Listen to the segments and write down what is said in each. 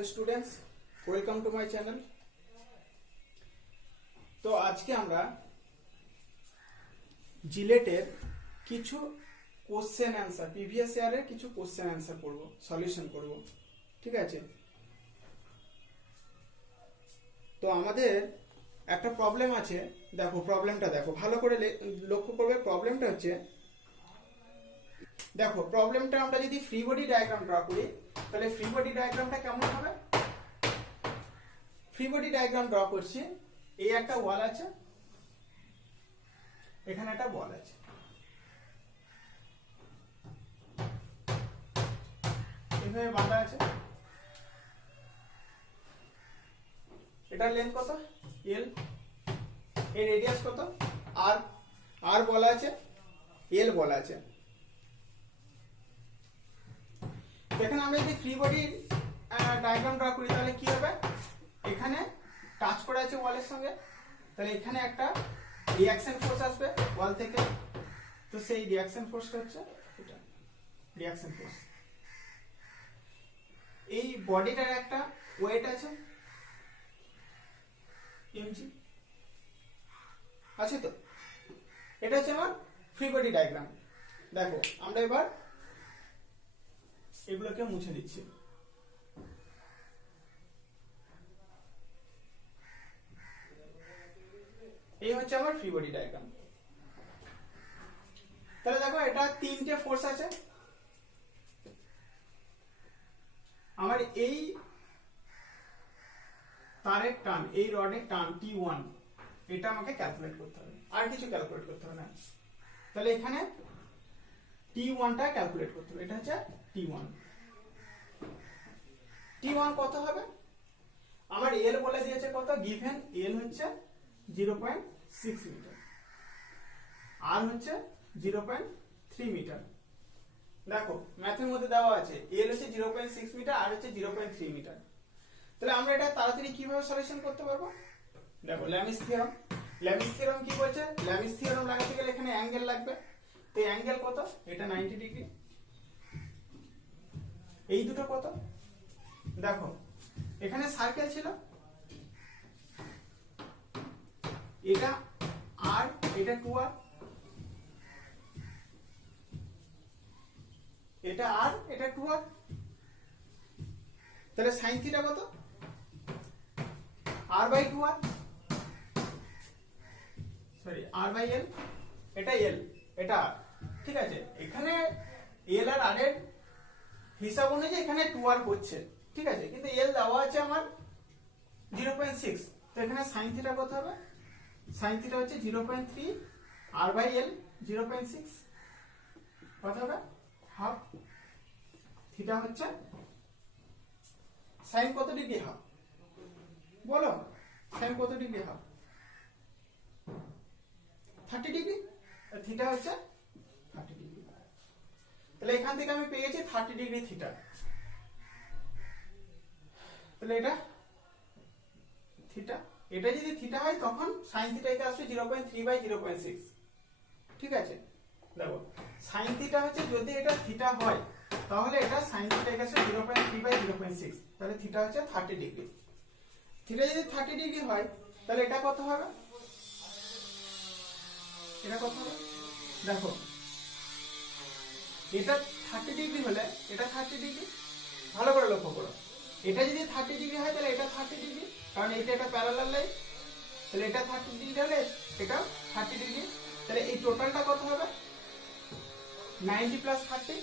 Hello students, welcome to my channel. তো আজকে আমরা জিলেটের কিছু কোশ্চেন অ্যান্সার, প্রিভিয়াস ইয়ারের কিছু কোশ্চেন অ্যান্সার করব, সলিউশন করব। ঠিক আছে? তো আমাদের একটা প্রবলেম আছে, দেখো প্রবলেমটা দেখো ভালো করে লক্ষ্য করবে। প্রবলেমটা হচ্ছে, দেখো প্রবলেমটা আমরা যদি ফ্রি বডি ডায়াগ্রাম ড্র করি তাহলে ফ্রি বডি ডায়াগ্রামটা কেমন হবে? ফ্রি বডি ডায়াগ্রাম ড্র করছি, এই একটা ওয়াল আছে, এখানে একটা বল আছে, এইভাবে বাঁধা আছে। এটার লেন্থ কত? এল। এর রেডিয়াস কত? আর। আর বলা আছে, এল বলা আছে। এখানে আমরা যদি ফ্রি বডির ডায়াগ্রাম ড্র করি তাহলে কি হবে? এখানে টাচ করা আছে ওয়ালের সঙ্গে, তাহলে এখানে একটা রিঅ্যাকশন ফোর্স আসবে ওয়াল থেকে। তো সেই রিঅ্যাকশন ফোর্সটা হচ্ছে এটা, রিঅ্যাকশন ফোর্স। এই বডিটার একটা ওয়েট আছে এমজি, আছে তো? এটা হচ্ছে আমার ফ্রি বডি ডায়াগ্রাম। দেখো আমরা এবার এগুলোকে মুছে দিচ্ছি। এই হচ্ছে আমার ফ্রি বডি ডায়াগ্রাম। তাহলে দেখো এটা তিনটে ফোর্স আছে। আমার এই তারের টান, এই রডের টান T1, এটা আমাকে ক্যালকুলেট করতে হবে, আর কিছু ক্যালকুলেট করতে হবে না। তাহলে এখানে T1টা ক্যালকুলেট করতে হবে। এটা হচ্ছে T1। T1 কত হবে? আমার এল বলে দিয়েছে কত, গিভেন এল হচ্ছে 0.6 মিটার, আর হচ্ছে 0.3 মিটার। দেখো ম্যাথের মধ্যে দেওয়া আছে এল হচ্ছে 0.6 মিটার, আর হচ্ছে 0.3 মিটার। তাহলে আমরা এটা তাড়াতাড়ি কিভাবে সলিউশন করতে পারবো? দেখো ল্যামিস থিওরাম। ল্যামিস থিওরাম কি বলছে? ল্যামিস থিওরাম লাগাতে গেলে এখানে অ্যাঙ্গেল লাগবে। তো অ্যাঙ্গেল কত? এটা 90 ডিগ্রি। এই দুটো কত? দেখো এখানে সার্কেল ছিল, এটা আর, এটা 2r, এটা আর, এটা 2r। তাহলে সাইন থিটা কত? r/2r, sorry r/l। এটা l, এটা r। ঠিক আছে? এখানে l আর r এর হিসাব অনুযায়ী এখানে 2r হচ্ছে, ঠিক আছে? কিন্তু l দেওয়া আছে আমার 0.6। তো এখানে সাইন থিটা কত হবে? সাইন থিটা হচ্ছে 0.3, r/l 0.6, কত হবে? হাফ। থিটা হচ্ছে সাইন কত ডিগ্রি হাফ? বলো সাইন কত ডিগ্রি হাফ? 30 ডিগ্রি। থিটা হচ্ছে 30 ডিগ্রি। তাহলে এখান থেকে আমি পেয়ে গেছি 30 ডিগ্রি থিটা। তাহলে এটা থিটা, এটা যদি থিটা হয় তখন সাইন থিটা এটা আসবে 0.3/0.6। ঠিক আছে? দেখো সাইন থিটা হচ্ছে, যদি এটা থিটা হয় তাহলে এটা সাইন থিটা এটা আসবে 0.3/0.6। তাহলে থিটা হচ্ছে 30 ডিগ্রি। থিটা যদি 30 ডিগ্রি হয় তাহলে এটা কত হবে? এটা কত হবে? দেখো এটা 30 ডিগ্রি হলে এটা 30 ডিগ্রি, ভালো করে লক্ষ্য করো। এটা যদি 30 ডিগ্রি হয় তাহলে এটা 30 ডিগ্রি, কারণ এটা একটা প্যারালাল লাইন। তাহলে এটা 30 ডিগ্রি হলে এটা 30 ডিগ্রি। তাহলে এই টোটালটা কত হবে? 90 + 30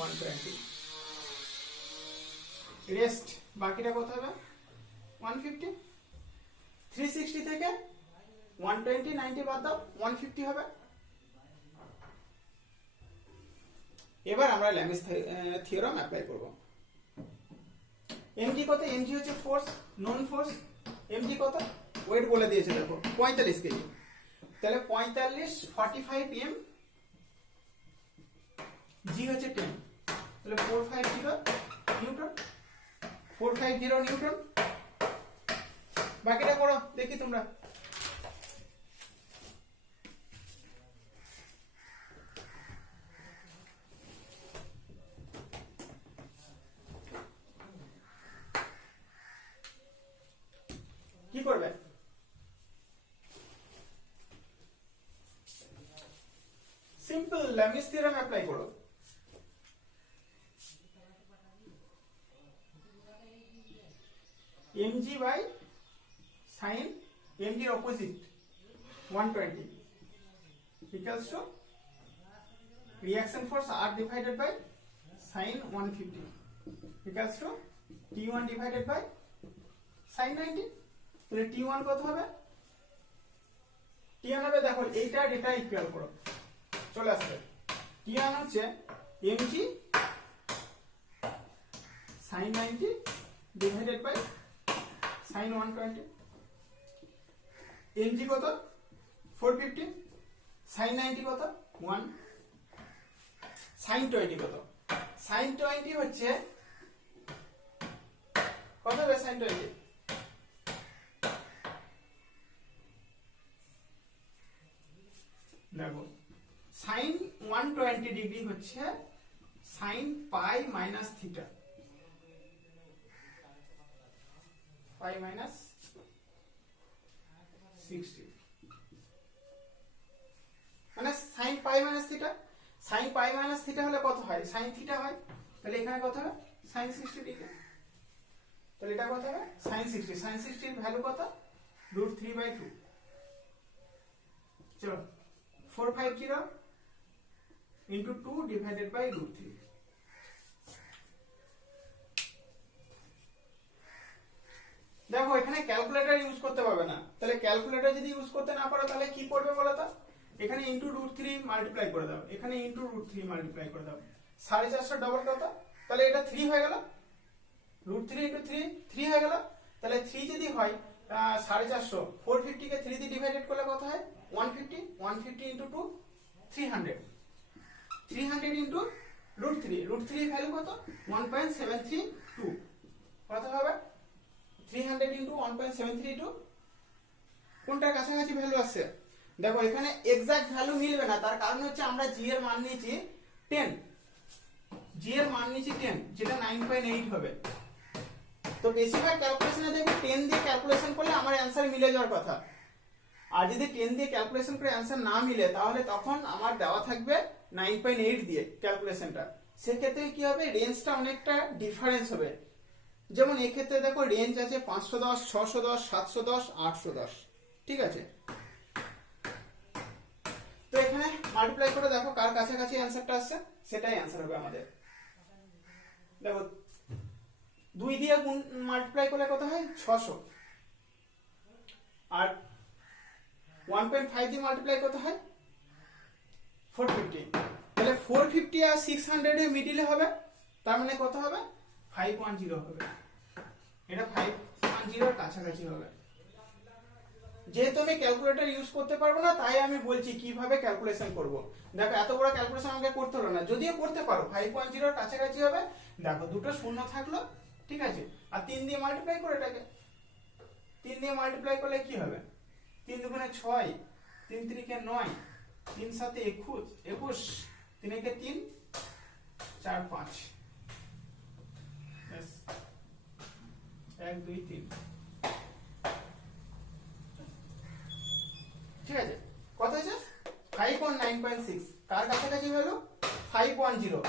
120। রেস্ট বাকিটা কত হবে? 150। 360 থেকে 120 90 বাদ দাও, 150 হবে। এবার আমরা ল্যামিস থিওরাম অ্যাপ্লাই করব। mg কত? mg হচ্ছে ফোর্স, নন ফোর্স। mg কত? ওয়েট বলে দিয়েছে, দেখো 45 কেজি। তাহলে 45 45 m, g হচ্ছে 10। তাহলে 450 নিউটন, 450 নিউটন। বাকিটা করো দেখি তোমরা। কি করবে? সিম্পল ল্যামিস থিওরেম অ্যাপ্লাই করো। mg by sin mg এর opposite 120 equals to reaction force R divided by sin 150 equals to T1 divided by sin 90। তাহলে T1 কত হবে? T1 হবে, দেখো এইটা আর এটা ইকুয়াল করো, চলে আসবে। T1 হচ্ছে mg sin 90 divided by sin 120। mg কত? 450। sin 90 কত? 1। sin 20 কত? sin 20 হচ্ছে কত হবে? sin 20 দেখো sin 120 ডিগ্রি হচ্ছে sin পাই মাইনাস থিটা, পাই মাইনাস 60, মানে sin পাই মাইনাস থিটা। sin পাই মাইনাস থিটা হলে কত হয়? sin থিটা হয়। তাহলে এখানে কত হবে? sin 60 degree. তাহলে এটা কত হবে? sin 60। sin 60 এর ভ্যালু কত? √3/2। চলো 450 into 2 divided by √3। দেখো এখানে ক্যালকুলেটর ইউজ করতে পারবে না, তাহলে ক্যালকুলেটর যদি ইউজ করতে না পারো তাহলে কি করবে বলো তো? এখানে ইনটু √3 মাল্টিপ্লাই করে দাও, এখানে ইনটু √3 মাল্টিপ্লাই করে দাও। 450 ডবল কত? তাহলে এটা 3 হয়ে গেল, √3 into 3 3 হয়ে গেল। তাহলে 3 যদি হয় 450, 450 কে 3 দিয়ে ডিভাইডেড করলে কত হয়? 150। 150 into 2 300। 300 into √3, √3 ভ্যালু কত? 1.732। কত হবে? 300 into 1.732। কোনটার কাছাকাছি ভ্যালু আসছে? দেখো এখানে এক্সাক্ট ভ্যালু মিলবে না, তার কারণ হচ্ছে আমরা জি এর মান নিয়েছি 10, জি এর মান নিয়েছি 10, যেটা 9.8 হবে। তো বেশিরভাগ ক্যালকুলেশনে দেখবে 10 দিয়ে ক্যালকুলেশন করলে আমার অ্যান্সার মিলে যাওয়ার কথা, আর যদি 10 দিয়ে ক্যালকুলেশন করে অ্যান্সার না মিলে তাহলে তখন আমার দেওয়া থাকবে 9.8 দিয়ে ক্যালকুলেশনটা। সেক্ষেত্রে কি হবে? রেঞ্জটা অনেকটা ডিফারেন্স হবে। যেমন এক্ষেত্রে দেখো রেঞ্জ আছে 510, 610, 710, 810, ঠিক আছে? তো এখানে মাল্টিপ্লাই করে দেখো কার কাছাকাছি অ্যান্সারটা আসছে, সেটাই অ্যান্সার হবে আমাদের। দেখো 2 দিয়ে গুণ মাল্টিপ্লাই করলে কত হয়? 600, আর 1.5 দিয়ে মাল্টিপ্লাই কত হয়? 450। তাহলে 450 আর 600 এর মিডিলে হবে, তার মানে কত হবে? 510 হবে। এটা 510 এর কাছাকাছি হবে। যেহেতু আমি ক্যালকুলেটর ইউজ করতে পারবো না, তাই আমি বলছি কিভাবে ক্যালকুলেশন করব। দেখো এত বড় ক্যালকুলেশন আমাকে করতে হলো না, যদিও করতে পারো 510 এর কাছাকাছি হবে। দেখো দুটো শূন্য থাকলো, ঠিক আছে, আর 3 দিয়ে মাল্টিপ্লাই করে এটাকে, 3 দিয়ে মাল্টিপ্লাই করলে কি হবে? 3 দুগুণে 6, 3 তিরিকে 9, 3 সাথে 21, 3 একে 3, 4 5, 1 2 3, ঠিক আছে? কত হয়েছে? 519.6। কার কাছাকাছি হলো? 510।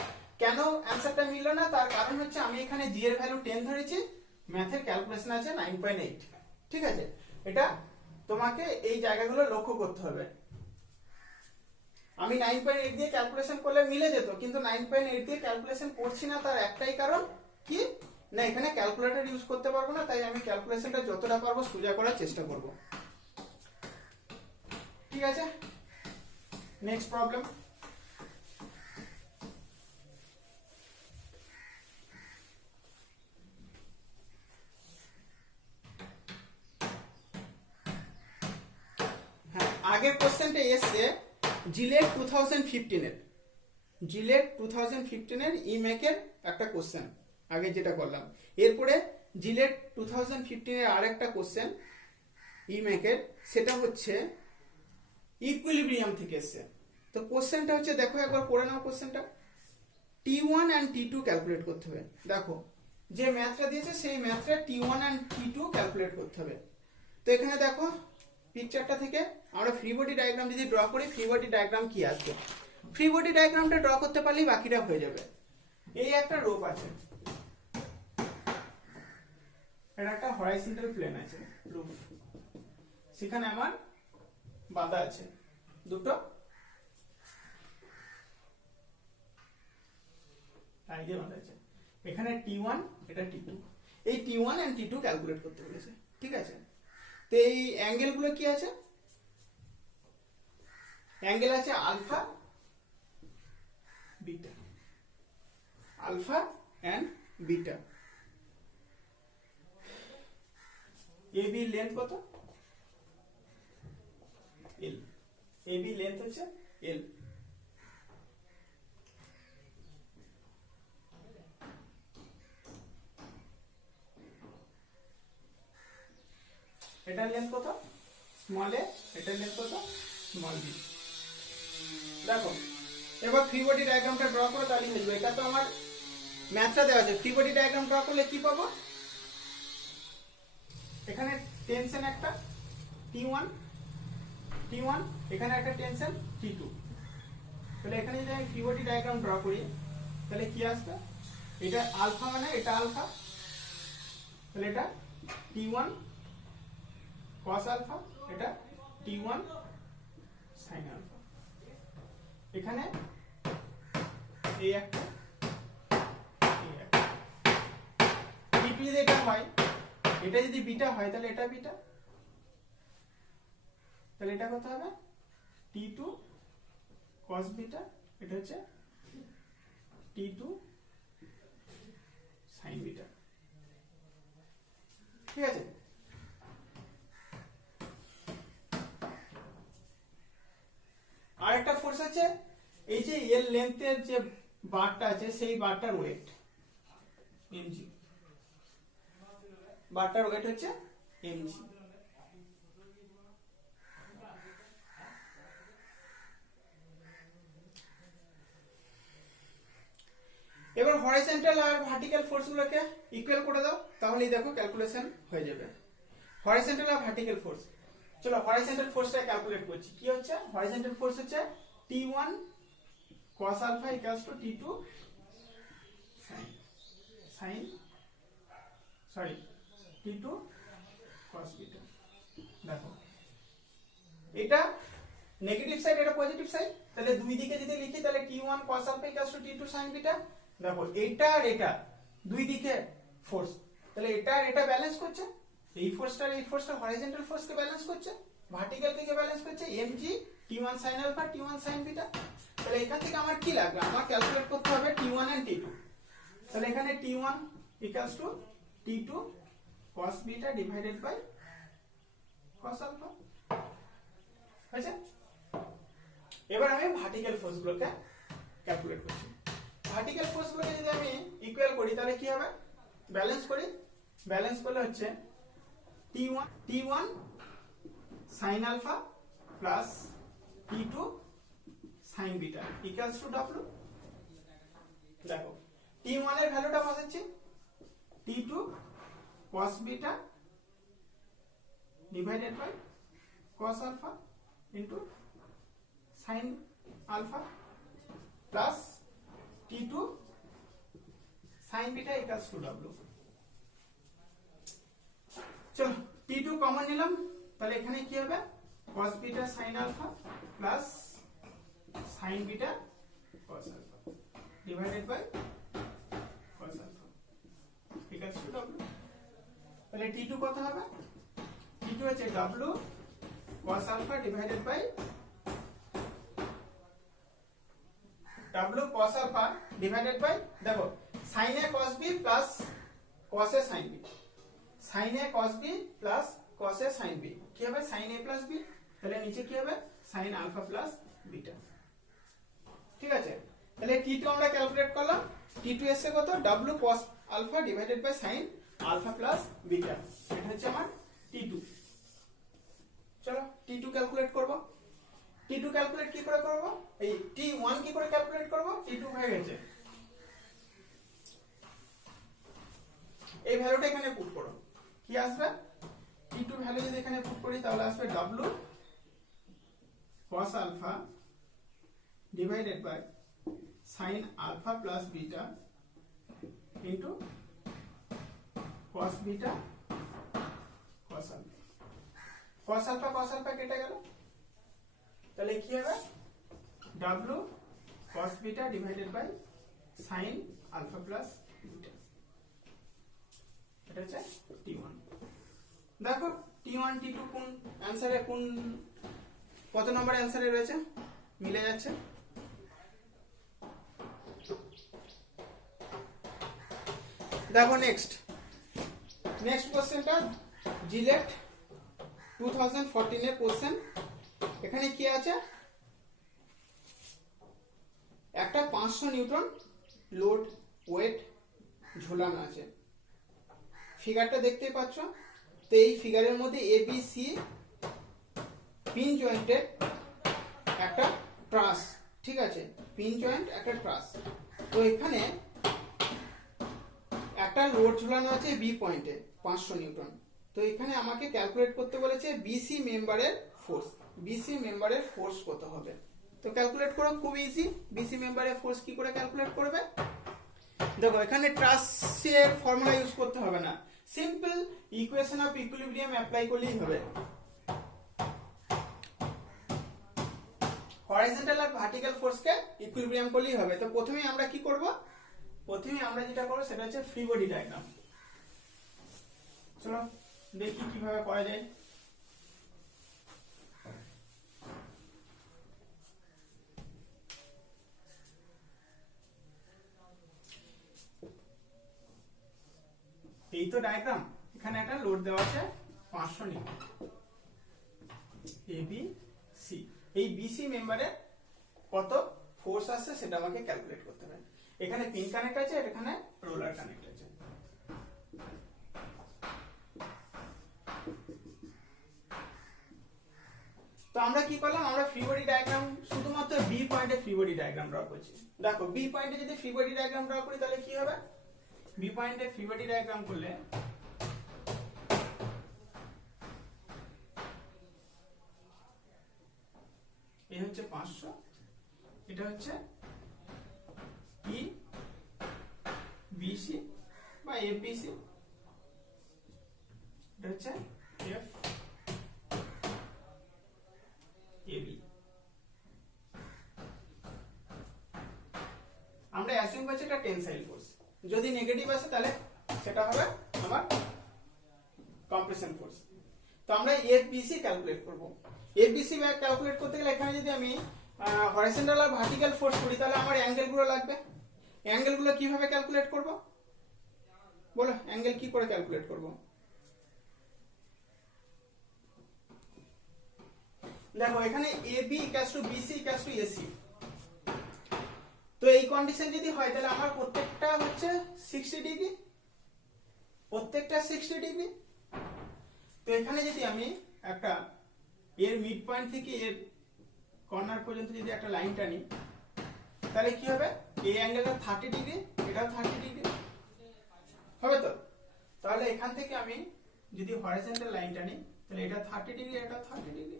কেন অ্যান্সারটা মিললো না? তার কারণ হচ্ছে আমি এখানে জি এর ভ্যালু 10 ধরেছি, ম্যাথের ক্যালকুলেশন আছে 9.8, ঠিক আছে? এটা তোমাকে এই জায়গাগুলো লক্ষ্য করতে হবে। আমি 9.8 দিয়ে ক্যালকুলেশন করলে মিলে যেত, কিন্তু 9.8 দিয়ে ক্যালকুলেশন করছি না, তার একটাই কারণ কি না, এখানে ক্যালকুলেটর ইউজ করতে পারবো না, তাই আমি ক্যালকুলেশনটা যতটা পারবো সোজা করার চেষ্টা করব। ঠিক আছে, নেক্সট প্রবলেম। হ্যাঁ, আগের কোশ্চেনটা এসছে জিলেট 2015 এর, জিলেট 2015 এর ইমেকের একটা কোশ্চেন আগে যেটা করলাম। এরপরে জিলেট 2015 এর আরেকটা কোশ্চেন ইমেকের, সেটা হচ্ছে ইকুইলিব্রিয়াম থেকে এসছে। তো কোশ্চেনটা হচ্ছে, দেখো একবার পড়ে নাও কোশ্চেনটা। T1 and T2 ক্যালকুলেট করতে হবে। দেখো যে ম্যাথটা দিয়েছে সেই ম্যাথটা T1 and T2 ক্যালকুলেট করতে হবে। তো এখানে দেখো পিকচারটা থেকে আমরা ফ্রি বডি ডায়াগ্রাম যদি ড্র করি, ফ্রি বডি ডায়াগ্রাম কি আসবে? ফ্রি বডি ডায়াগ্রামটা ড্র করতে পারলেই বাকিটা হয়ে যাবে। এই একটা রোপ আছে, এটা একটা হরাইজন্টাল প্লেন আছে রুফ, সেখানে আমার বাঁধা আছে দুটো টাই দিয়ে বাঁধা আছে। এখানে T1, এটা T2। এই T1 এন্ড T2 ক্যালকুলেট করতে বলেছে, ঠিক আছে? তো এই অ্যাঙ্গেল গুলো কি আছে? অ্যাঙ্গেল আছে alpha beta, alpha and beta. AB length কত? L। AB লেন্থ হচ্ছে L। এটার লেন্থ কত? Small a। এটার লেন্থ কত? Small b। দেখো এবার ফ্রি বডি ডায়াগ্রামটা ড্র করো, তাহলে হয়ে যাবে। এটা তো আমার ম্যাথটা দেওয়া আছে। ফ্রি বডি ডায়াগ্রাম ড্র করলে কি পাবো? এখানে টেনশন একটা T1, এখানে একটা টেনশন T2। তাহলে এখানে যদি আমি ফ্রি বডি ডায়াগ্রাম ড্র করি তাহলে কি আসবে? এটা আলফা মানে এটা আলফা, তাহলে এটা T1 cos আলফা, এটা T1 sin আলফা। এখানে এই একটা T2 যদি এটা হয়, এটা যদি বিটা হয় তাহলে এটা বিটা, তাহলে এটা কত হবে? T2 cos বিটা, এটা হচ্ছে T2 sin বিটা, ঠিক আছে? আরেকটা ফোর্স আছে, এই যে এল লেন্থের যে বারটা আছে সেই বারটার ওয়েট mg, বারটার ওয়েট হচ্ছে mg। এবার হরাইজন্টাল আর ভার্টিক্যাল ফোর্স গুলোকে ইকুয়াল করে দাও, তাহলেই দেখো ক্যালকুলেশন হয়ে যাবে। হরাইজন্টাল আর ভার্টিক্যাল ফোর্স, চলো হরাইজন্টাল ফোর্সটা ক্যালকুলেট করছি। কি হচ্ছে? হরাইজন্টাল ফোর্স হচ্ছে T1 cos alpha equals to T2 T2 cos beta। দেখো এটা নেগেটিভ সাইড, এটা পজিটিভ সাইড, তাহলে দুই দিকে যদি লিখি তাহলে T1 cos alpha equals to T2 sin beta। দেখো এটা আর এটা দুই দিকে ফোর্স, তাহলে এটা আর এটা ব্যালেন্স করছে, এই ফোর্সটা হরাইজন্টাল ফোর্সকে ব্যালেন্স করছে, ভার্টিক্যাল থেকে ব্যালেন্স করছে mg T1 sin alpha T1 sin beta। তাহলে এখান থেকে আমার কি লাগবে? আমার ক্যালকুলেট করতে হবে T1 and T2। তাহলে এখানে T1 equals to T2 cos beta divided by cos alpha, হয়েছে? এবার আমি ভার্টিক্যাল ফোর্স গুলোকে ক্যালকুলেট করছি। ভার্টিক্যাল ফোর্স গুলোকে যদি আমি ইকুয়াল করি তাহলে কি হবে? ব্যালেন্স করি, ব্যালেন্স করলে হচ্ছে T1 sin alpha plus T2 sin beta equals to W। দেখো T1 এর ভ্যালুটা বসাচ্ছি, T2 cos beta divided by cos alpha into sin alpha plus T2 sin beta equals to W। চলো T2 কমন নিলাম, তাহলে এখানে কি হবে? cos beta sin alpha plus sin beta cos alpha divided by cos alpha equals to W। তাহলে T2 কত হবে? T2 হচ্ছে W cos alpha divided by W cos alpha divided by, দেখো sin a cos b plus cos a sin b, sin a cos b plus cos a sin b কি হবে? sin a plus b, তাহলে নিচে কি হবে? sin alpha plus beta, ঠিক আছে? তাহলে T2 আমরা ক্যালকুলেট করলাম, T2 এসে কত? W cos alpha divided by sin alpha plus beta, এটা হচ্ছে আমার T2। চলো T2 ক্যালকুলেট করব। T2 ক্যালকুলেট কি করে করব? এই T1 কি করে ক্যালকুলেট করব? T2 হয়ে গেছে, এই ভ্যালুটা এখানে পুট করো, কি আসবে? T2 ভ্যালু ভ্যালু যদি এখানে পুট করি তাহলে আসবে w cos alpha divided by sin alpha plus beta into cos beta cos alpha. cos alpha কেটে গেল, তাহলে কি হবে w cos beta divided by sin alpha plus beta, এটা হচ্ছে t1। দেখো t1 t2 কোন অ্যানসারে কোন কত নম্বর অ্যানসারে রয়েছে, মিলে যাচ্ছে। দেখো নেক্সট কোশ্চেনটা জিলেট 2014 এর কোশ্চেন। এখানে কি আছে, একটা 500 নিউটন লোড ওয়েট ঝোলানো আছে, ফিগারটা দেখতেই পাচ্ছ। তো এই ফিগারের মধ্যে এ বি সি পিন জয়েন্টের একটা ট্রাস, ঠিক আছে, পিন জয়েন্ট একটা ট্রাস। তো এখানে একটা লোড ঝুলানো আছে বি পয়েন্টে 500 নিউটন। তো এখানে আমাকে ক্যালকুলেট করতে বলেছে বিসি মেম্বারের ফোর্স। বিসি মেম্বারের ফোর্স কত হবে, তো ক্যালকুলেট করো, খুব ইজি। বিসি মেম্বারের ফোর্স কি করে ক্যালকুলেট করবে, দেখো এখানে ট্রাসের ফর্মুলা ইউজ করতে হবে না, simple equation of equilibrium apply করলেই হবে। হরাইজন্টাল আর ভার্টিক্যাল ফোর্সকে ইকুইলিব্রিয়াম করলেই হবে। তো প্রথমেই আমরা কি করব, প্রথমেই আমরা যেটা করব সেটা হচ্ছে ফ্রি বডি ডায়াগ্রাম। চলো দেখি কিভাবে করা যায়। এই তো ডায়াগ্রাম, এখানে একটা লোড দেওয়া আছে 500 নিউটন এ বি সি। এই বিসি মেম্বারে কত ফোর্স আসছে সেটা আমাকে ক্যালকুলেট করতে হবে। এখানে পিন কানেক্ট আছে, এখানে রোলার কানেক্ট আছে। তো আমরা কি করলাম, আমরা ফ্রি বডি ডায়াগ্রাম শুধুমাত্র বি পয়েন্টে ফ্রি বডি ডায়াগ্রাম ড্র করছি। দেখো বি পয়েন্টে যদি ফ্রি বডি ডায়াগ্রাম ড্র করি তাহলে কি হবে, বি পয়েন্টে ফ্রি বডি ডায়াগ্রাম করলে এই হচ্ছে 500, এটা হচ্ছে ই বিসি বা এফবিসি, এটা হচ্ছে এফ এবি। আমরা অ্যাসিউম করছি এটা টেনসাইল ফোর্স, যদি নেগেটিভ আসে তাহলে সেটা হবে আমার কম্প্রেশন ফোর্স। তো আমরা এফবিসি ক্যালকুলেট করব। এফবিসি ক্যালকুলেট করতে গেলে এখানে যদি আমি হরাইজন্টাল আর ভার্টিক্যাল ফোর্স করি তাহলে আমার অ্যাঙ্গেলগুলো লাগবে। অ্যাঙ্গেলগুলো কিভাবে ক্যালকুলেট করব, বলো অ্যাঙ্গেল কি করে ক্যালকুলেট করব। দেখো এখানে AB equals to BC equals to AC. তো এই কন্ডিশন যদি হয় তাহলে আমার প্রত্যেকটা হচ্ছে 60 ডিগ্রি, প্রত্যেকটা 60 ডিগ্রি। তো এখানে যদি আমি একটা এর মিড পয়েন্ট থেকে এর কর্নার পর্যন্ত যদি একটা লাইন টানি তাহলে কি হবে, এই অ্যাঙ্গেলটা 30 ডিগ্রি, এটাও 30 ডিগ্রি হবে। তো তাহলে এখান থেকে আমি যদি হরাইজন্টাল লাইন টানি তাহলে এটা 30 ডিগ্রি, এটাও 30 ডিগ্রি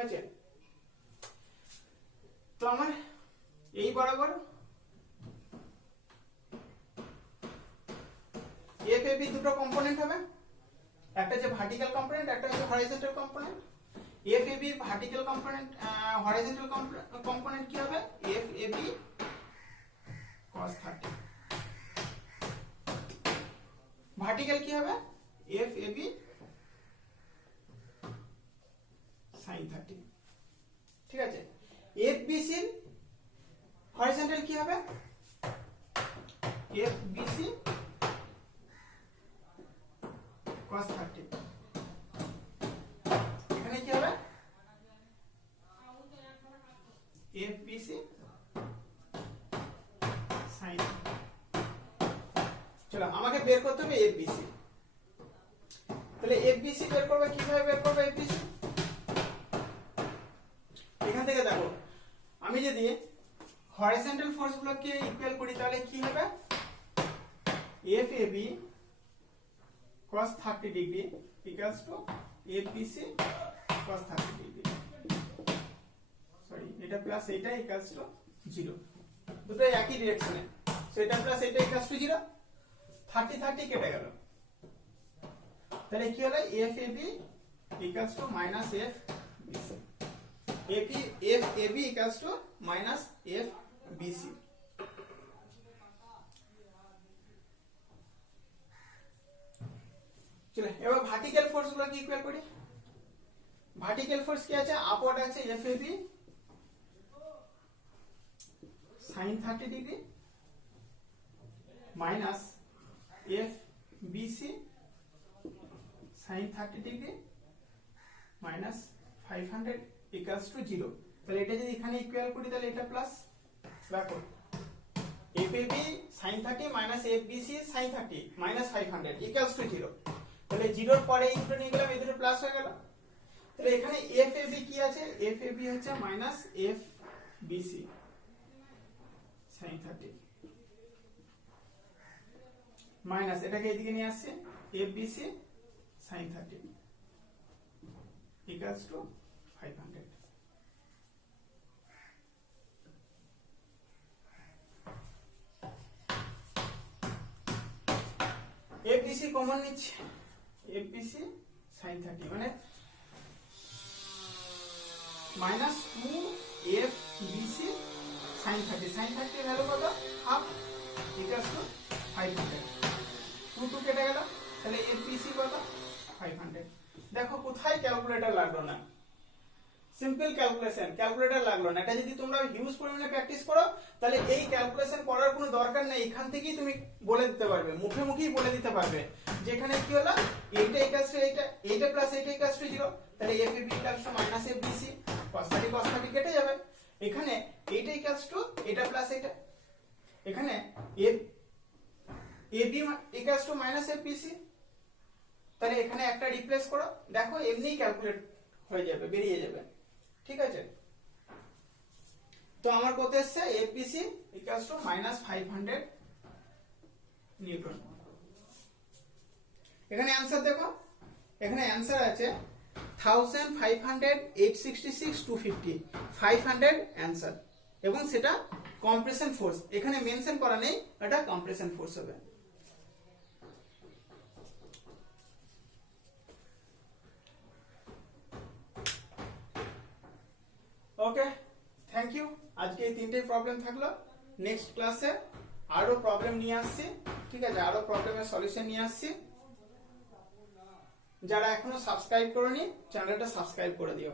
আছে। তো আমার এই বরাবর এফ এ বি দুটো কম্পোনেন্ট হবে, একটা হচ্ছে ভার্টিক্যাল কম্পোনেন্ট, একটা হচ্ছে horizontal component. F A B vertical component, horizontal component কি হবে, এফ এ বি cos 30, ভার্টিক্যাল কি হবে, এফ এ বি sin 30, ঠিক আছে। এফ বি সি হরাইজন্টাল কি হবে, এফ বি সি cos 30, এখানে কি হবে, এফ বি সি sin। চলো আমাকে বের করতে হবে এফ বি সি। তাহলে এফ বি সি বের করবে, কিভাবে বের করবে এফ বি সি, এখান থেকে দেখো আমি যদি হরাইজন্টাল ফোর্স গুলোকে ইকুয়াল করি তাহলে কি হবে, F A B cos 30 degree equals to FBC cos 30 degree, sorry এটা প্লাস এটা ইকুয়ালস টু 0, দুটো একই ডিরেকশনে, সো এটা প্লাস এটা ইকুয়ালস টু 0, 30 30 কেটে গেল, তাহলে কি হলো FAB equals to minus FBC, FAB equals to minus FBC। চলো এবার ভার্টিক্যাল ফোর্স গুলো কি ইকুয়াল করি। ভার্টিক্যাল ফোর্স কি আছে, আপওয়ার্ড আছে FAB sin 30 degree minus FBC sin 30 degree minus 500 equals to 0, তাহলে এটা যদি এখানে ইকুয়াল করি তাহলে এটা প্লাস, দেখো FAB sin 30 minus FBC sin 30 minus 500 equals to 0, তাহলে 0 এর পরে এই দুটো নিয়ে গেলাম, এই দুটো প্লাস হয়ে গেল, তাহলে এখানে FAB কি আছে, FAB হচ্ছে মাইনাস FBC sin 30 মাইনাস এটাকে এদিকে নিয়ে আসছে FBC sin 30 equals to 500। FBC common নিচ্ছে, FBC sin 30 মানে মাইনাস 2FBC sin 30, sin 30 এর ভ্যালু কত, হাফ ইকুয়ালস টু 500, 2 2 কেটে গেল, তাহলে FBC কত 500। দেখো কোথায় ক্যালকুলেটর লাগলো না, সিম্পল ক্যালকুলেশন, ক্যালকুলেটর লাগলো না, এটা যদি তোমরা হিউজ পরিমাণে প্র্যাকটিস করো তাহলে এই ক্যালকুলেশন করার কোনো দরকার নেই, এখান থেকেই তুমি বলে দিতে পারবে, মুখে মুখেই বলে দিতে পারবে, যেখানে কি হলো এইটা ইকুয়ালস টু এইটা, এইটা প্লাস এইটা ইকুয়ালস টু 0, তাহলে FAB equals to minus FBC cos 30 কেটে যাবে, এখানে এইটা ইকুয়ালস টু এটা প্লাস এটা, এখানে AB equals to minus FBC, তাহলে এখানে একটা রিপ্লেস করো, দেখো এমনিই ক্যালকুলেট হয়ে যাবে, বেরিয়ে যাবে, ঠিক আছে। তো আমার কত এসেছে, FBC equals to minus 500 Newton. এখানে অ্যানসার দেখো, এখানে অ্যানসার আছে 1500 866 250, 500 অ্যানসার, এবং সেটা কম্প্রেশন ফোর্স, এখানে মেনশন করা নেই, এটা কম্প্রেশন ফোর্স হবে। ওকে, থ্যাংক ইউ। আজকে এই তিনটে প্রবলেম থাকলো, নেক্সট ক্লাসে আরো প্রবলেম নিয়ে আসছি, ঠিক আছে, আরো প্রবলেমের সলিউশন নিয়ে আসছি। যারা এখনো সাবস্ক্রাইব করোনি চ্যানেলটা সাবস্ক্রাইব করে দিও।